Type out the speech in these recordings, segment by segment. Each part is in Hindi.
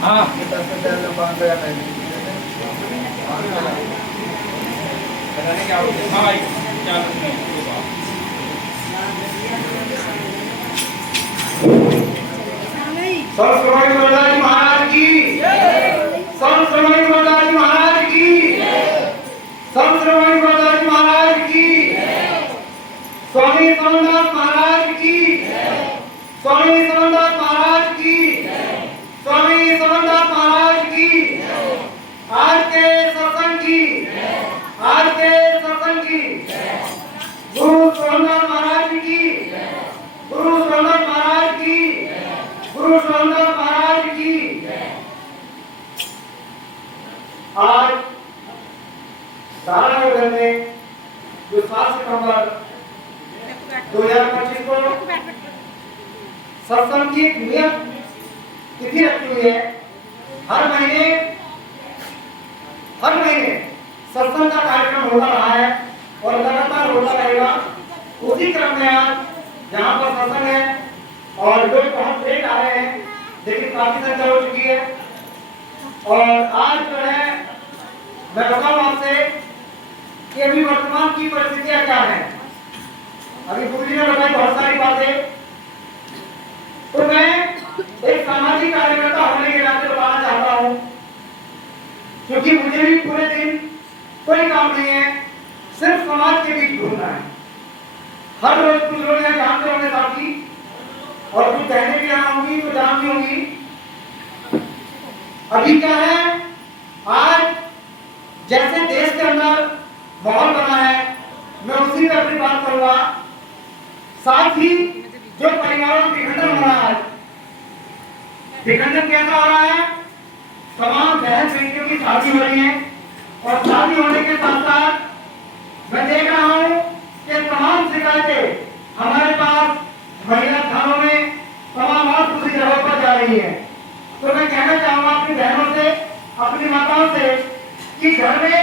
हाँ हाँ क्या संत श्रवण गुरुदास महाराज की, संत श्रवण गुरुदास महाराज की, संत श्रवण गुरुदास महाराज की, स्वामी समरदास महाराज की, स्वामी समरदास महाराज की, स्वामी समरदास महाराज की। आज के सत्संग की, आज के सत्संग की गुरु सोमनाथ महाराज की, गुरु सोमनाथ महाराज की, गुरु सोमनाथ महाराज की। आज सारानगर में जो 7 सितंबर 2025 को सत्संग की नियत तिथि रखी हुई है। हर महीने सत्संग का कार्यक्रम होता रहा है और लगातार होता रहेगा। उसी क्रम में आज यहाँ पर सत्संग है और लोग बहुत लेट आ रहे हैं, लेकिन काफी संख्या हो चुकी है। और आज जो है मैं बताऊं आपसे कि अभी वर्तमान की परिस्थितियां क्या है। अभी गुरु जी ने बताई बहुत सारी बातें, तो मैं एक सामाजिक कार्यकर्ता होने के नाते बताना चाहता हूं, क्योंकि मुझे भी पूरे दिन कोई काम नहीं है, सिर्फ समाज के बीच घूमना है। हर रोज कुछ लोग यहाँ जानते होंगे साथी, और कुछ कहने भी यहाँ होंगी तो जानती होंगी। अभी क्या है, आज जैसे देश के अंदर माहौल बना है, मैं उसी पर अपनी बात करूंगा। साथ ही जो परिवारों में विखंडन हो रहा है, विखंडन कैसा हो रहा है, तमाम बहन बेटियों की शादी हो रही है और शादी होने के साथ साथ मैं देख रहा हूँ कि तमाम शिकायतें हमारे पास महिला थानों में तमाम और दूसरी जगहों पर जा रही है। तो मैं कहना चाहूंगा अपनी बहनों से, अपनी माताओं से कि घर में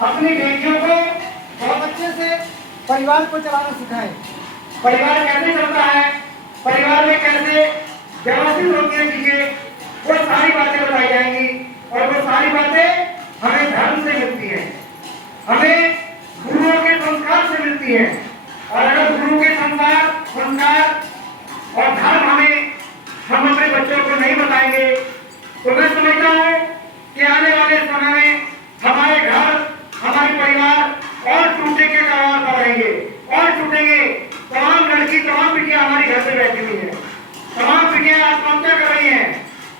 अपनी बेटियों को बहुत अच्छे से परिवार को चलाना सिखाएं। परिवार कैसे चलता है, परिवार में कैसे व्यवस्थित होती है चीजें, वो सारी बातें बताई जाएंगी। और वो सारी बातें हमें धर्म से मिलती है, हमें गुरुओं के संस्कार से मिलती है। और अगर गुरु के संस्कार और धर्म हम अपने बच्चों को नहीं बताएंगे तो मैं समझता हूँ कि आने वाले समय में हमारे घर, हमारे परिवार और टूटे के कगार पर रहेंगे और टूटेंगे। तमाम लड़की, तमाम बिटियां हमारी घर पे बैठी हुई है, तमाम बिटियां आत्महत्या कर रही हैं,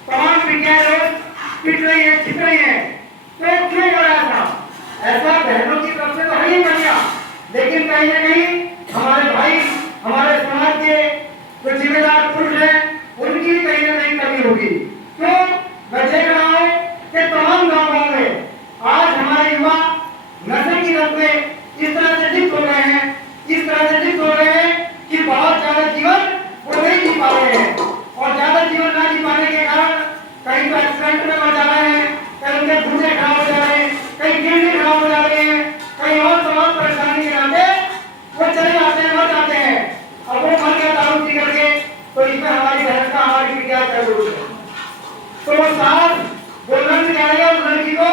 तमाम बिटियां रोज पिट रही है, छिप रही है। तो क्यों हो रहा था ऐसा? बहनों की तरफ से तो है ही बढ़िया, लेकिन कहीं ना कहीं हमारे भाई, हमारे समाज के जो जिम्मेदार पुरुष हैं, उनकी भी कहीं ना कहीं कमी होगी। तो मैं देख रहा हूँ कि तमाम गाँवों में आज हमारे युवा नशे की लत में इस तरह से लिप्त हो गए हैं, इस तरह से लिप्त हो गए हैं कि बहुत ज्यादा जीवन वो नहीं जी पा रहे हैं। और ज्यादा जीवन ना जी पाने के कारण कहीं तो एक्सीडेंट में मर जा रहे हैं, कहीं उनके घुटने खराब हो जा रहे हैं, कहीं किडनी खराब हो जा रही है, कहीं और तमाम परेशानी के नाते वो चले जाते हैं, मर जाते हैं। अब वो मर गया दारू पी करके, तो इसमें हमारी बहन का, हमारी बिटिया का दोष है। तो वो साथ बोलना भी जाएगा उस लड़की को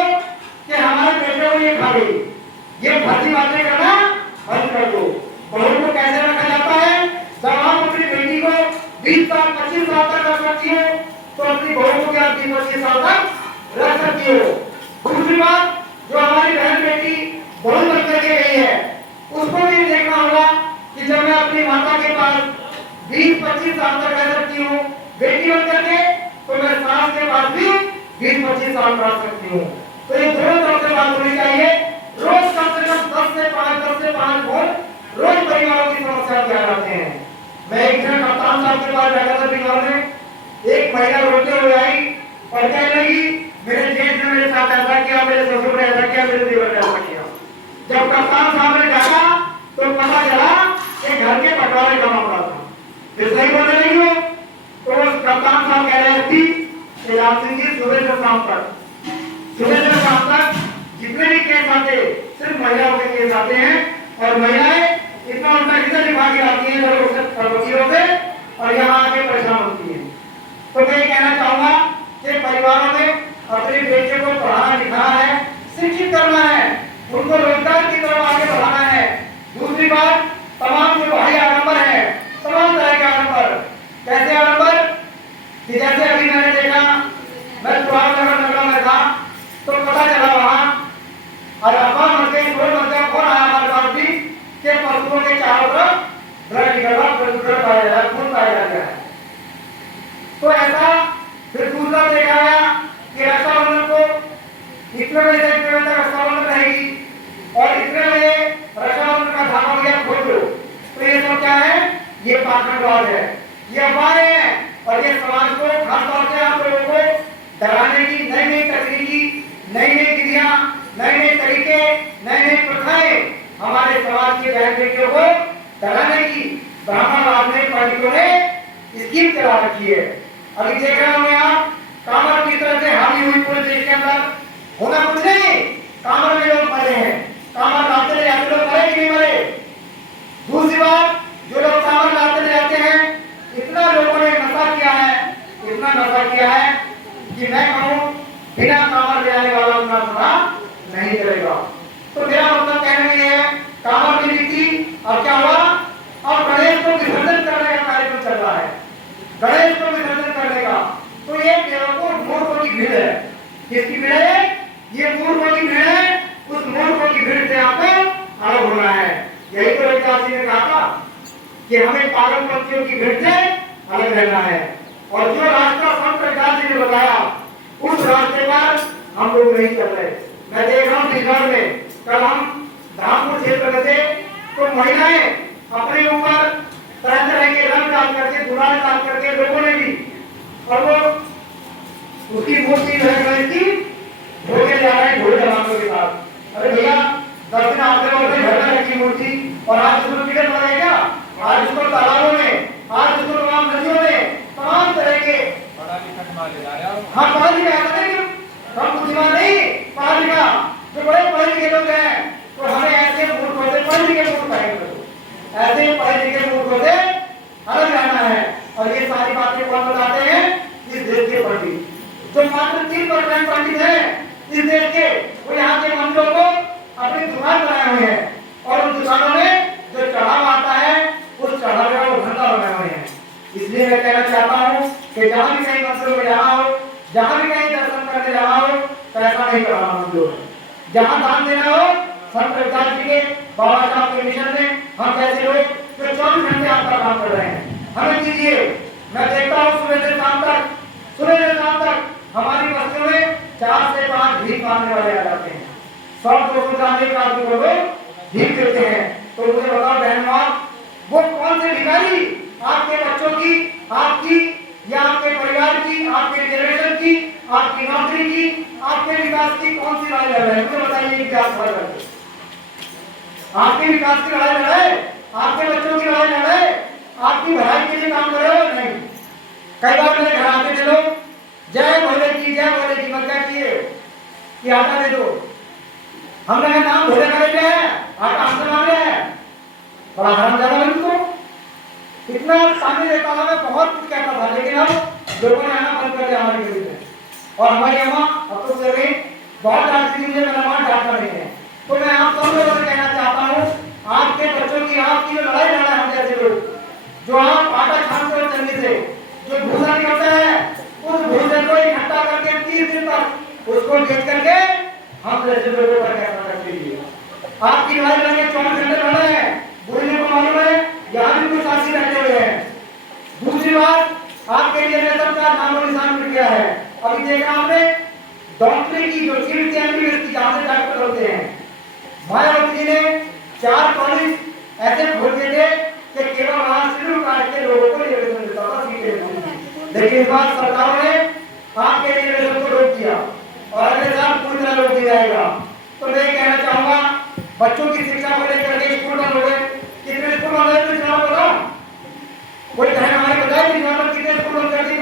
कि हमारे बेटे को ये खा गई। ये भर्ती बातें करना बंद कर दो। बहू को कैसे रखा जाता है? जब आप अपनी बेटी को 20 साल 25 साल तक रख सकती हो, तो अपनी बहू को क्या 30-25 साल तक रख सकती हो। दूसरी बात, जो हमारी बहन बेटी बहू बन करके गई है, उसको भी देखना होगा कि जब मैं अपनी माता के पास 20-25 साल तक रह सकती हूँ बेटी बन करके, तो मैं सास के पास भी 20-25 साल रह सकती हूँ। तो ये दोनों तरफ से बात होनी चाहिए। रोज कम से कम 10 से 5 फोन रोज परिवारों की समस्या क्या आते हैं। मैं एक दिन कप्तान साहब के पास बैठा था बिहार में, एक महिला रोते हुए आई और कहने लगी मेरे जेठ ने मेरे साथ ऐसा किया, मेरे ससुर ने ऐसा किया, मेरे देवर ने ऐसा किया। जब कप्तान साहब ने जाना तो पता चला कि घर के बंटवारे का मामला था। फिर सही बोल रही हो तो कप्तान साहब कह रहे थे कि राम सिंह जी सुबह से शाम तक जितने भी केस आते सिर्फ महिलाओं के केस आते हैं और महिलाएं इतना उल्टा सीधा दिखा के आती हैं वकीलों से और यहाँ आके परेशान होती हैं। तो मैं कहना चाहूंगा कि परिवार अपने बेटे को पढ़ाना लिखाना है, शिक्षित करना है, उनको रोजगार की तरफ आगे बढ़ाना है। दूसरी बात, तमाम जो भाई आडंबर है, तमाम तरह के आडंबर, कैसे आडंबर कि जैसे अभी मैंने देखा, मैं नगर में था तो पता चला वहां और अफवाह मच गई, फोन मच गया, फोन आया हमारे पास भी कि पशुओं के चारों तरफ ब्लड निकलवा, प्रदूषण पाया जा रहा है, खून पाया जा रहा है। तो ऐसा फिर दूसरा देखा गया कि रक्षाबंधन को इतने बजे से इतने बजे तक रक्षाबंधन रहेगी और इतने बजे रक्षाबंधन का धागा वगैरह खोल दो। तो ये सब क्या है? ये पाखंडवाद है, ये अफवाहें हैं और ये समाज को, खासतौर से आप लोगों को डराने की नई नई तकनीकी, नई नई विधियां, नए नए तरीके, नए नए प्रथाएं हमारे समाज के बहन बेटियों को डराने की ब्राह्मण राजनीतिक पार्टियों ने स्कीम चला रखी है। अभी देख रहे होंगे आप, कामर की तरह से हावी हुई पूरे देश के अंदर, होना कुछ नहीं, कामर में लोग मरे हैं, कामर लाते ले जाते लोग मरे कि नहीं मरे। दूसरी बात, जो लोग कामर लाते ले जाते हैं, इतना लोगों ने नशा किया है, इतना नशा किया है कि मैं कहूँ बिना कामर ले आने वाला उतना थोड़ा नहीं करेगा। तो मेरा मतलब कहने में है, कामर की नीति और क्या हुआ, और गणेश को विसर्जन करने का कार्यक्रम चल रहा है, गणेश को विसर्जन करने का। तो ये बेवकूफ मूर्खों की भीड़ है। किसकी भीड़ है? ये मूर्खों की भीड़ है। उस मूर्खों की भीड़ से आपको अलग होना है। यही तो रविदास जी ने कहा था कि हमें पागलपंथियों की भीड़ से अलग रहना है, और जो रास्ता संत रविदास जी ने बताया उस रास्ते पर हम लोग नहीं चल रहे। मैं देख रहा हूँ बिहार में, कल हम धामपुर क्षेत्र में थे तो महिलाएं अपने ऊपर तरह तरह के रंग डाल करके, गुलाल डाल करके लोगों ने भी, और वो उसकी मूर्ति की ढोके जा रहे हैं, ढोल जमातों के साथ। अरे भैया, 10 दिन आपके घर में रखी मूर्ति और आज उसको टिकट बनाए क्या? आज उसको तालाबों में, आज उसको तमाम नदियों में, तमाम तरह के हाँ पढ़ा लिखा है, हम बुद्धिमान नहीं, पढ़ा लिखा जो बड़े पढ़े लिखे लोग हैं। तो हमें ऐसे मूर्खों से, पढ़े लिखे मूर्ख कहेंगे, ऐसे पढ़े लिखे मूर्खों से अलग रहना है। और ये सारी बातें कौन बताते हैं? इस देश के पंडित, जो मात्र 3% पंडित है इस देश के, वो यहाँ के मंदिरों को अपनी दुकान बनाए हुए हैं और उन दुकानों में जो चढ़ावा आता है उस चढ़ावे का वो धंधा बनाए हुए हैं। इसलिए मैं कहना चाहता हूँ कि जहाँ भी कहीं मंदिरों में जाना हो, जहाँ भी कहीं दर्शन करने जाना हो, पैसा नहीं करना मंदिरों में। जहाँ दान देना हो, संत रविदास जी के, बाबा साहब के मिशन में हम जैसे लोग जो 24 घंटे आपका काम कर रहे हैं, हमें दीजिए। मैं देखता हूँ सुबह से शाम तक, सुबह से शाम तक हमारी बस्तियों में 4 से 5 भीख मांगने वाले आ जाते हैं। 100-200 ग्राम एक आदमी को लोग भीख देते हैं। तो मुझे बताओ बहनों, वो कौन से भिखारी आपके बच्चों की, आपकी या आपके परिवार की, आपके जनरेशन की, आपकी नौकरी की, आपके विकास की कौन सी लड़ाई लड़ रहे हैं? मुझे बताइए, विकास लड़ रहे हैं, आपके विकास की लड़ाई लड़ रहे हैं, आपके बच्चों की लड़ाई लड़ रहे हैं, आपकी भलाई के लिए काम कर रहे हो? नहीं। कई बार मेरे घर आते थे लोग, जय भोले की, जय भोले की, मत क्या किए कि आटा दे दो। हमने कहा नाम भोले का ले है, आटा हमसे मांग रहे हैं, बड़ा हराम ज्यादा बन तो इतना सामने देता था, मैं बहुत कुछ कहता था, लेकिन अब लोगों ने आना बंद कर दिया हमारी गली में। और हमारी अम्मा अब तो चले बहुत डांटती, मुझे मेरा मां डांटता नहीं है। तो मैं आप सब लोगों से कहना चाहता हूँ, आपके बच्चों की, आपकी जो लड़ाई लड़ रहे हैं हम जैसे लोग, जो आप आटा छानते हो चलने से जो भूसा निकलता है, उस भूसे को इकट्ठा करके 30 दिन तक उसको बेच करके हम जैसे लोगों पर कैसा करते हैं। आपकी लड़ाई लड़के 24 घंटे लड़ रहे हैं, बोलने को मालूम है यहाँ भी कुछ साथी बैठे हुए हैं। दूसरी बात, आपके लिए नेतृत्व का नामो निशान मिल गया है। अभी देखा हमने डॉक्टरी की जो फील्ड की जहाँ से डॉक्टर होते हैं, मायावती जी ने 4 कॉलेज ऐसे खोल दिए थे कि केवल वहाँ शेड्यूल कास्ट के लोगों को रिजर्वेशन मिलता था सीटें। लेकिन इस बार सरकारों ने आपके रिजर्वेशन को रोक दिया और अगले साल पूरी तरह रोक दिया जाएगा। तो मैं कहना चाहूँगा, बच्चों की शिक्षा को लेकर के स्कूल बंद हो गए, कितने स्कूल बंद है? तो जवाब बताओ, कोई बहन हमारे बताए कि यहाँ पर कितने स्कूल बंद कर दी?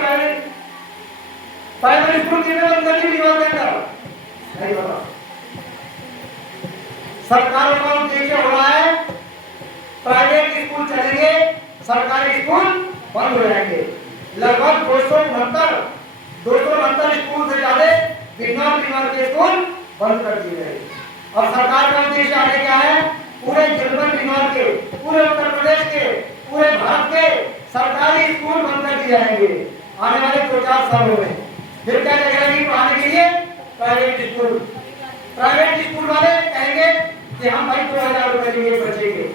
प्राइवेट स्कूल कितने बंद कर दी दीवार के अंदर? नहीं पता। सरकारों का उद्देश्य हो रहा है प्राइवेट स्कूल चलेंगे, सरकारी स्कूल बंद हो जाएंगे। लगभग 269 स्कूल से ज्यादा बिनौर के स्कूल बंद कर दिए गए। और सरकार का उद्देश्य आगे क्या है? पूरे जनपद बिनौर के, पूरे उत्तर प्रदेश के, पूरे भारत के सरकारी स्कूल बंद कर दिए जाएंगे आने वाले 2-4 सालों में। फिर क्या करेंगे पढ़ाने के लिए? Private school. प्राइवेट स्कूल वाले कहेंगे कि हम भाई 2000 रुपए देंगे बच्चे के,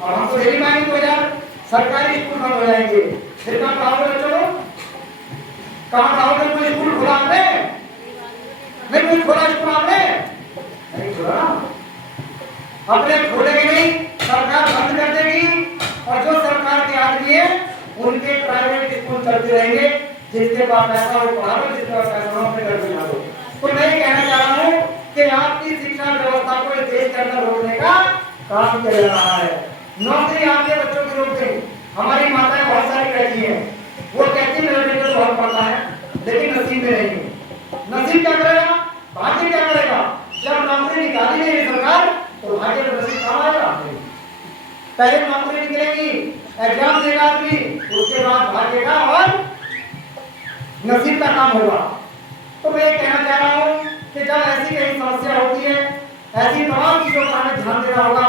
और हमको डेली मांगे 2000। सरकारी स्कूल बंद हो जाएंगे। फिर कहाँ पढ़ाओगे बच्चों को? कहाँ पढ़ाओगे? कोई स्कूल खुला आपने? नहीं कोई खोला स्कूल आपने? नहीं खोला। अपने खोलेंगे नहीं, सरकार बंद कर देगी, और जो सरकार के आदमी है उनके प्राइवेट स्कूल चलते रहेंगे। जिसके पास पैसा हो पढ़ा लो, जिसके पास पैसा हो अपने घर पे ला लो। तो मैं ये कहना चाह रहा हूँ कि आपकी शिक्षा व्यवस्था को इस देश के अंदर रोकने का काम किया जा रहा है। नौकरी आपके बच्चों की रोक दें। हमारी माताएं बहुत सारी कहती हैं, वो कहती है मेरे बेटे बहुत पढ़ता है लेकिन नसीब में नहीं है। नसीब क्या करेगा? भाग्य क्या करेगा? जब नौकरी निकाली नहीं सरकार तो भाग्य का नसीब कहाँ आएगा? पहले नौकरी निकलेगी, एग्जाम देगा आदमी, उसके बाद भाग्य का और नसीब का काम होगा। तो मैं ये कहना चाह रहा हूँ कि जब ऐसी कई समस्या होती है, ऐसी तमाम चीजों पर हमें ध्यान देना होगा।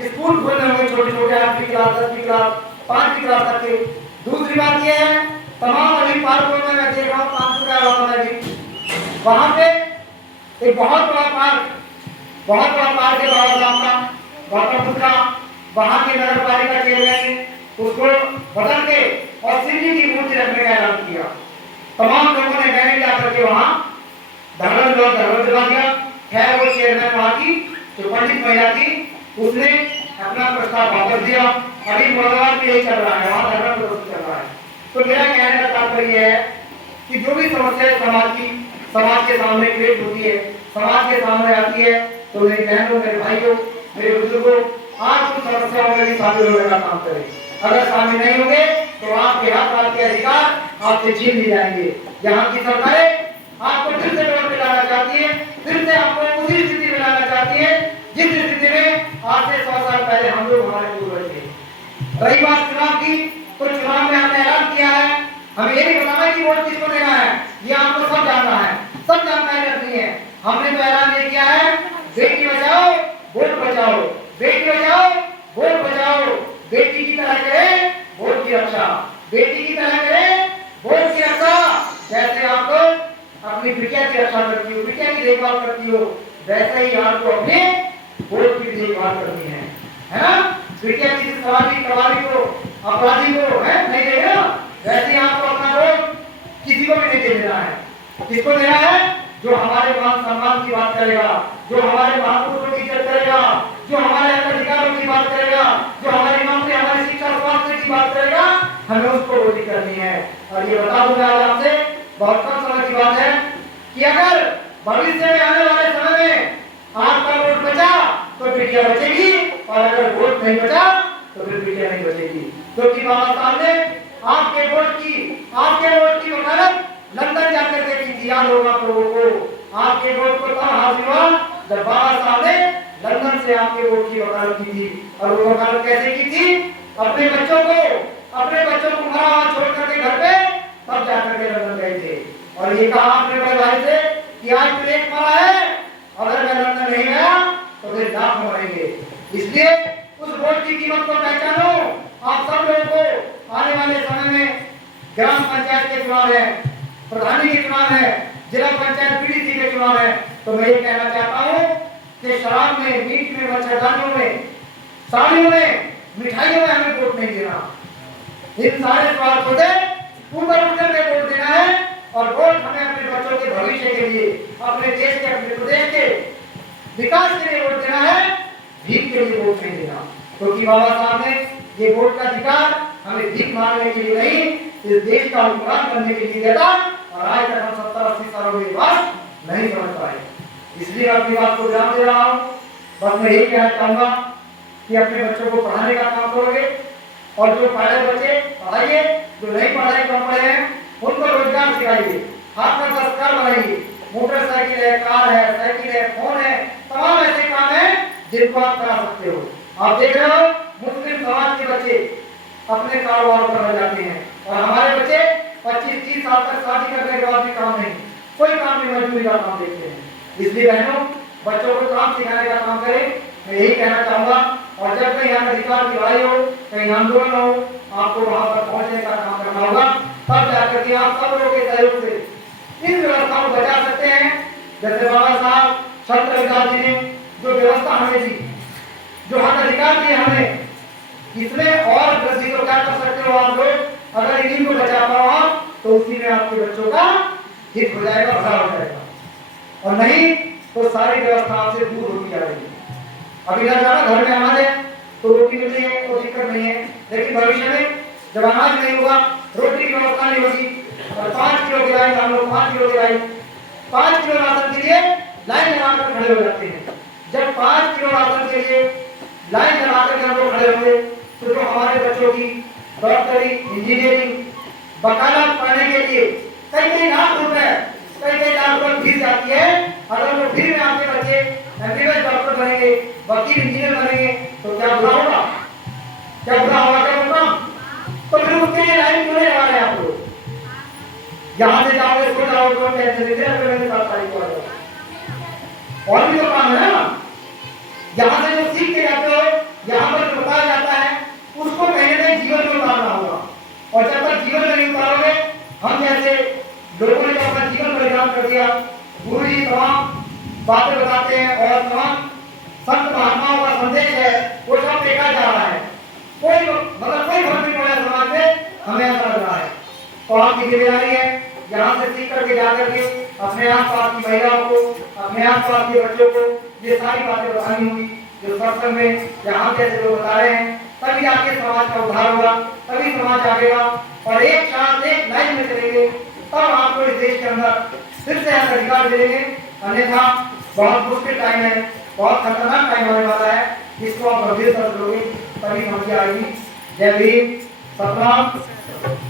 स्कूल खोलने होंगे छोटे छोटे 8वीं क्लास, 10वीं क्लास, 5वीं क्लास तक के। दूसरी बात यह है, तमाम अभी पार्कों में मैं देख रहा हूँ 500 का होता है भी, वहाँ पे एक बहुत बड़ा पार्क है बाबा साहब का, गौतम बुद्ध का। वहाँ के नगर पालिका चेयरमैन उसको बदल के और शिव जी की मूर्ति रखने का ऐलान किया। तमाम लोगों ने मैंने क्या करके वहाँ धरना दिला दिया। खैर वो चेयरमैन वहाँ की जो पंडित महिला थी उसने अपना प्रस्ताव वापस दिया। अभी मुरादाबाद में यही चल रहा है, वहाँ धरना प्रदर्शन चल रहा है। तो मेरा कहने का तात्पर्य है कि जो भी समस्या समाज के सामने क्रिएट होती है, समाज के सामने आती है, तो मेरी बहनों, मेरे भाइयों, मेरे बुजुर्गों, आप उन समस्याओं में भी शामिल होने का काम करें। अगर शामिल नहीं होंगे तो आपके हक, आपके अधिकार आपसे छीन लिए जाएंगे। यहाँ की सरकारें आपको फिर से लौट के लाना चाहती है, फिर से आपको उसी स्थिति में लाना चाहती है जिस स्थिति में आज से 100 साल पहले हम लोग, हमारे पूर्वज थे। रही बात चुनाव की, तो चुनाव में हमने ऐलान किया है, हमें ये नहीं बताना कि वोट किसको देना है, ये आपको सब जानना है, सब जानकारी रखनी है। हमने तो ऐलान ये किया है, बेटी बचाओ वोट बचाओ, बेटी बचाओ वोट बचाओ, बेटी की तरह करे वोट की रक्षा, बेटी की तरह करे वोट की रक्षा। जैसे आप लोग अपनी बिटिया की रक्षा करती हो, बिटिया की देखभाल करती हो, वैसे ही आपको अपने वोट की देखभाल करनी है ना? बिटिया किसी कबाड़ी को, अपराधी को है नहीं देगा, वैसे ही आपको अपना वोट किसी को भी नहीं दे देना है। किसको देना है? जो हमारे मान सम्मान की बात करेगा, जो हमारे महापुरुषों की इज्जत करेगा, जो हमारे अधिकारों की बात करेगा, जो हमारी नौकरी, हमारी शिक्षा, स्वास्थ्य की बात करेगा, हमें उसको वोट करनी है। और ये बता दूंगा आपसे, बहुत कम समय की बात है कि अगर भविष्य में आने वाले समय में आपका वोट बचा तो बिटिया बचेगी, और अगर वोट नहीं बचा तो फिर बिटिया नहीं बचेगी। क्योंकि बाबा साहब ने आपके वोट की वकालत लंदन जाकर के की थी। याद होगा आप लोगों को, आपके वोट को तब हासिल हुआ जब बाबा साहब ने लंदन से आपके वोट की वकालत की थी। और वो वकालत कैसे की थी? अपने बच्चों को मरा हुआ छोड़ करके घर पे तब जाकर के लंदन गए थे, और ये कहा अपने बड़े भाई से कि आज तो एक मरा है, अगर मैं लंदन नहीं गया तो फिर लाख मरेंगे। इसलिए उस वोट की कीमत को पहचानो। आप सब लोगों को आने वाले समय में ग्राम पंचायत के चुनाव है, प्रधानी के चुनाव है, जिला पंचायत पीडीसी के चुनाव है। तो मैं ये कहना चाहता हूँ कि शराब में, मीट में, मच्छरदानियों में, साड़ियों में, मिठाइयों में हमें वोट नहीं देना। इन सारे स्वार्थों से ऊपर उठकर के वोट देना है, और वोट हमें अपने बच्चों के भविष्य के लिए, अपने देश के, अपने प्रदेश के विकास के लिए वोट देना है, भीख के लिए वोट नहीं देना। क्योंकि बाबा साहब ने ये वोट का अधिकार हमें भीख मांगने के लिए नहीं, इस देश का हुक्मरान बनने के लिए देता, और आज तक हम 70-80 सालों में बात नहीं समझ पाए। इसलिए अपनी बात को ध्यान दे रहा हूँ। बस मैं यही कहना चाहूंगा कि अपने बच्चों को पढ़ाने का काम करोगे, और जो पढ़े बच्चे पढ़ाइए, जो नहीं पढ़ाए कम पढ़े हैं उनको रोजगार सिखाइए, हाथ में दस्तकार बनाइए। मोटरसाइकिल है, कार है, साइकिल है, फोन है, तमाम ऐसे काम है जिनको आप करा सकते हो। आप देख रहे हो मुस्लिम समाज के बच्चे अपने कारोबार पर रह जाते हैं, और हमारे बच्चे 25-30 साल तक शादी करने के बाद भी काम नहीं, कोई काम नहीं अपनी मजदूरी का काम देखते हैं। इसलिए बहनों, बच्चों को काम सिखाने का काम करें, मैं यही कहना चाहूंगा। और जब कहीं यहाँ अधिकार की लड़ाई हो, कहीं आंदोलन हो, आपको वहां पर पहुंचने का काम करना होगा, तब जाकर के आप सब लोगों के सहयोग से इस व्यवस्था को बचा सकते हैं। जैसे बाबा साहब छत्र रविदास जी ने जो व्यवस्था हमें दी, जो हक अधिकार दिए हमें, इसमें और वृद्धि को क्या कर सकते हो आप लोग? अगर इन्हीं को बचा पाओ आप, तो उसी में आपके बच्चों का हित हो जाएगा, भला हो जाएगा, और नहीं तो सारी व्यवस्था आपसे दूर होती जाएगी। अभी लग जाना घर में अनाज है तो रोटी मिल रही है तो दिक्कत नहीं है, लेकिन भविष्य में जब अनाज नहीं होगा, रोटी की व्यवस्था नहीं होगी, और 5 किलो की लाइन, हम लोग 5 किलो की लाइन, 5 किलो राशन के लिए लाइन लगाकर खड़े हो जाते हैं। जब 5 किलो राशन के लिए लाइन लगाकर हम लोग खड़े होंगे, तो जो हमारे बच्चों की डॉक्टरी, इंजीनियरिंग, वकालत पढ़ने के लिए कई लाख रुपए, कई लाख रुपए फीस जाती है, अगर वो फिर में आपके बच्चे एमबीबीएस डॉक्टर बनेंगे, वकील इंजीनियर बनेंगे, तो क्या बुरा होगा? क्या बुरा होगा? क्या होगा? तो फिर उसके लिए लाइन क्यों नहीं लगा रहे आप लोग? यहाँ से जाओगे, स्कूल जाओगे, तो टेंशन लेते हैं, अगर मैंने 7 तारीख को आ जाओ। और भी तो काम है ना, यहाँ से जो सीख के जाते हो, यहाँ पर जो बताया जाता है, उसको कहीं ना कहीं जीवन में उतारना होगा। और जब तक जीवन में नहीं उतारोगे, हम जैसे लोगों ने अपना जीवन बलिदान कर दिया, गुरु जी तमाम बातें बताते हैं और तमाम संत महात्माओं का संदेश है, वो सब देखा जा रहा है, कोई कोई फर्क नहीं पड़ा समाज में, हमें ऐसा लग रहा है। तो आपकी जिम्मेदारी है यहाँ से सीख करके जाकर के अपने आसपास की महिलाओं को, अपने आसपास के बच्चों को ये सारी बातें बतानी होगी जो सत्संग में यहाँ जैसे लोग बता रहे हैं, तभी आगे समाज का उद्धार होगा, तभी समाज आगेगा, और एक साथ एक लाइन में चलेंगे, तब आपको इस देश के अंदर फिर से अधिकार मिलेंगे। अन्यथा बहुत मुश्किल टाइम है, बहुत खतरनाक टाइम होने वाला है, जिसको आप गंभीरता से लोगे तभी समझ आएगी। जय भीम, सतनाम।